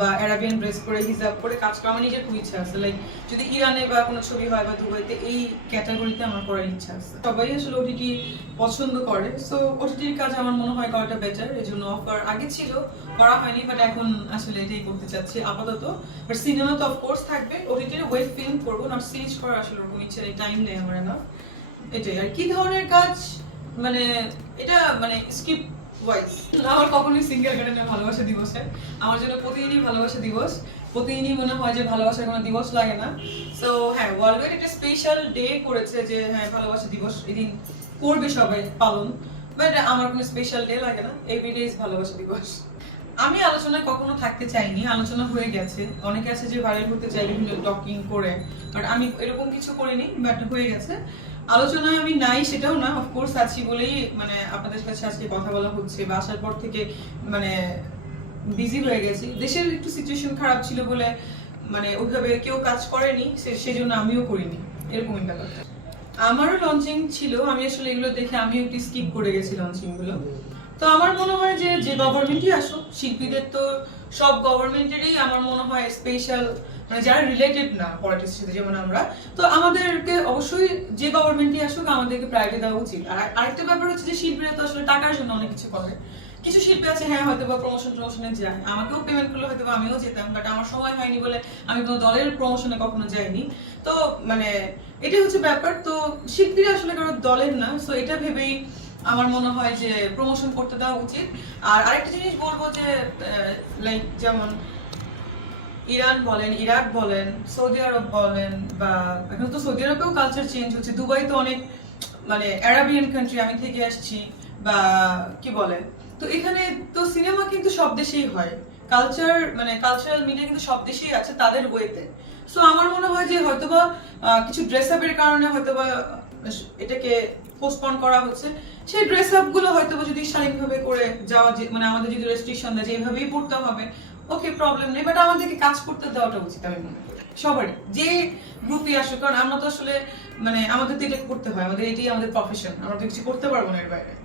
বা Arabian dress পরে হিজাব পরে কাজ করা আমার নিজের খুব ইচ্ছা আছে লাইক যদি ইরানে বা কোনো ছবি হয় বা দুবাইতে এই ক্যাটাগরিতে আমার করার ইচ্ছা আছে সবাই আসলে ওটিটি পছন্দ করে সো ওটিটির কাজ আমার মনে হয় করাটা বেটার এই জন্য অফার আগে ছিল করা হয়নি বাট এখন আসলে এটাই করতে চাচ্ছি আপাতত বাট সিনেমা তো অফকোর্স থাকবে ওটিটির ওয়েব ফিল্ম করবো না সিরিজ করার আসলে ওরকম ইচ্ছা নেই টাইম নেই আমার না এটাই আর কি ধরনের কাজ মানে এটা মানে স্ক্রিপ্ট ভয়েস আমার কখনোই সিঙ্গেল কাটে ভালোবাসা দিবসে আমার জন্য প্রতিদিনই ভালোবাসা দিবস প্রতিদিনই মনে হয় যে ভালোবাসার কোনো দিবস লাগে না সো হ্যাঁ ওয়ার্ল্ডওয়াইড একটা স্পেশাল ডে করেছে যে হ্যাঁ ভালোবাসা দিবস এদিন করবে সবাই পালন বাট আমার কোনো স্পেশাল ডে লাগে না এভরিডে ইজ ভালোবাসা দিবস আমি আলোচনায় কখনো থাকতে চাইনি আলোচনা হয়ে গেছে অনেকে আছে যে ভাইরাল হতে চাই বিভিন্ন টকিং করে বাট আমি এরকম কিছু করিনি বাট হয়ে গেছে আলোচনায় আমি নাই সেটাও না অফকোর্স আছি বলেই মানে আপনাদের কাছে আজকে কথা বলা হচ্ছে বা আসার পর থেকে মানে বিজি হয়ে গেছি দেশের একটু সিচুয়েশন খারাপ ছিল বলে মানে ওইভাবে কেউ কাজ করেনি সেই জন্য আমিও করিনি এরকমই ব্যাপারটা আমারও লঞ্চিং ছিল আমি আসলে এগুলো দেখে আমিও একটু স্কিপ করে গেছি লঞ্চিংগুলো তো আমার মনে হয় যে যে গভর্নমেন্টই আসুক শিল্পীদের তো সব গভর্নমেন্টেরই আমার মনে হয় স্পেশাল মানে যারা রিলেটেড না পলিটিক্স সাথে যেমন আমরা তো আমাদেরকে অবশ্যই যে গভর্নমেন্টই আসুক আমাদেরকে প্রায়োরিটি দেওয়া উচিত আর আরেকটা ব্যাপার হচ্ছে যে শিল্পীরা তো আসলে টাকার জন্য অনেক কিছু করে কিছু শিল্পী আছে হ্যাঁ হয়তো বা প্রমোশন প্রমোশনে যায় আমাকেও পেমেন্ট করলে হয়তো আমিও যেতাম বাট আমার সময় হয়নি বলে আমি কোনো দলের প্রমোশনে কখনো যাইনি তো মানে এটাই হচ্ছে ব্যাপার তো শিল্পীরা আসলে কারো দলের না সো এটা ভেবেই আমার মনে হয় যে প্রমোশন করতে দেওয়া উচিত আর আরেকটা জিনিস বলবো যে লাইক যেমন ইরান বলেন ইরাক বলেন সৌদি আরব বলেন বা এখন তো সৌদি আরবেও কালচার চেঞ্জ হচ্ছে দুবাই তো অনেক মানে অ্যারাবিয়ান কান্ট্রি আমি থেকে আসছি বা কি বলে তো এখানে তো সিনেমা কিন্তু সব দেশেই হয় কালচার মানে কালচারাল মিডিয়া কিন্তু সব দেশেই আছে তাদের ওয়েতে সো আমার মনে হয় যে হয়তোবা কিছু ড্রেস আপের কারণে হয়তোবা এটাকে পোস্টপন করা হচ্ছে সেই ড্রেস আপগুলো হয়তো যদি শারীরিকভাবে করে যাওয়া মানে আমাদের যদি রেস্ট্রিকশন দেয় যে এইভাবেই পড়তে হবে ওকে প্রবলেম নেই বাট আমাদেরকে কাজ করতে দেওয়াটা উচিত আমি মনে করি সবারই যে গ্রুপই আসুক কারণ আমরা তো আসলে মানে আমাদের তো এটা করতে হয় আমাদের এটাই আমাদের প্রফেশন আমরা তো কিছু করতে পারবো না এর বাইরে